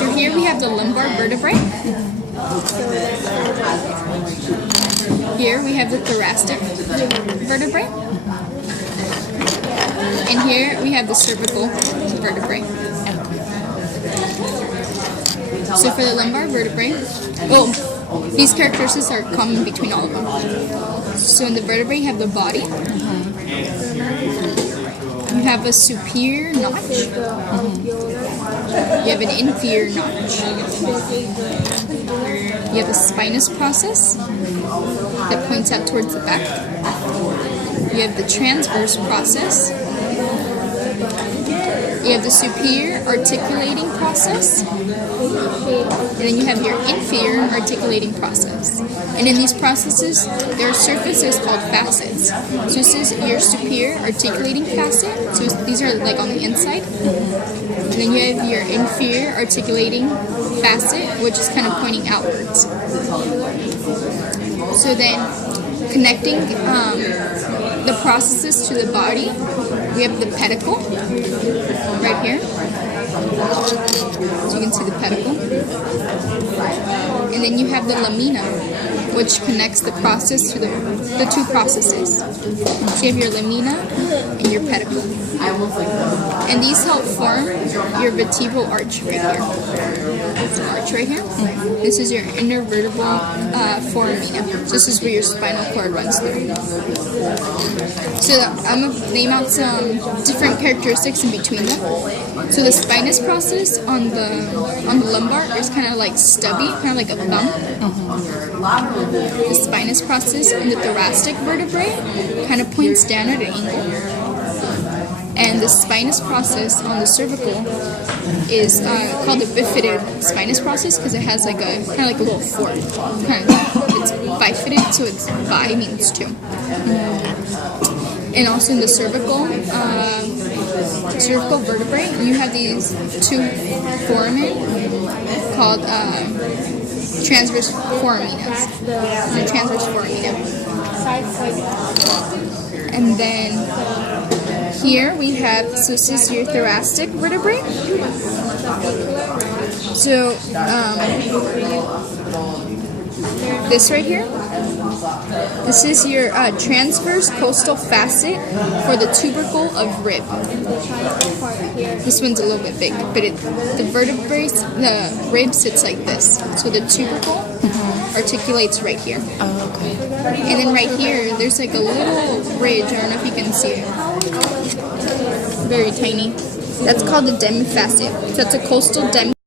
So here we have the lumbar vertebrae. Here we have the thoracic vertebrae. And here we have the cervical vertebrae. So for the lumbar vertebrae, these characteristics are common between all of them. So in the vertebrae, you have the body. You have a superior notch. You have an inferior notch. You have a spinous process that points out towards the back. You have the transverse process. You have the superior articulating process. And then you have your inferior articulating process. And in these processes, there are surfaces called facets. So this is your superior articulating facet. So these are like on the inside. And then you have your inferior articulating facet, which is kind of pointing outwards. So then, connecting the processes to the body, we have the pedicle right here. So you can see the pedicle. And then you have the lamina, which connects the process to the two processes. So you have your lamina and your pedicle. And these help form your vertebral arch right here. It's an arch right here. This is your intervertebral foramina. So this is where your spinal cord runs through. So I'm going to name out some different characteristics in between them. So the spinous process on the lumbar is kind of like stubby, kind of like a thumb. The spinous process in the thoracic vertebrae kind of points down at an angle. And the spinous process on the cervical is called the bifid spinous process because it has like a kind of like a little fork. It's bifid, so it's bi means two. And also in the cervical vertebrae, you have these two foramen called transverse foraminas. The transverse foramina. And then here we have, so this is your thoracic vertebrae. So this right here, this is your transverse costal facet for the tubercle of rib. This one's a little bit big, but the rib sits like this. So the tubercle articulates right here. Oh, okay. And then right here, there's like a little ridge. I don't know if you can see it. Very tiny. That's called the demifacet. So it's a costal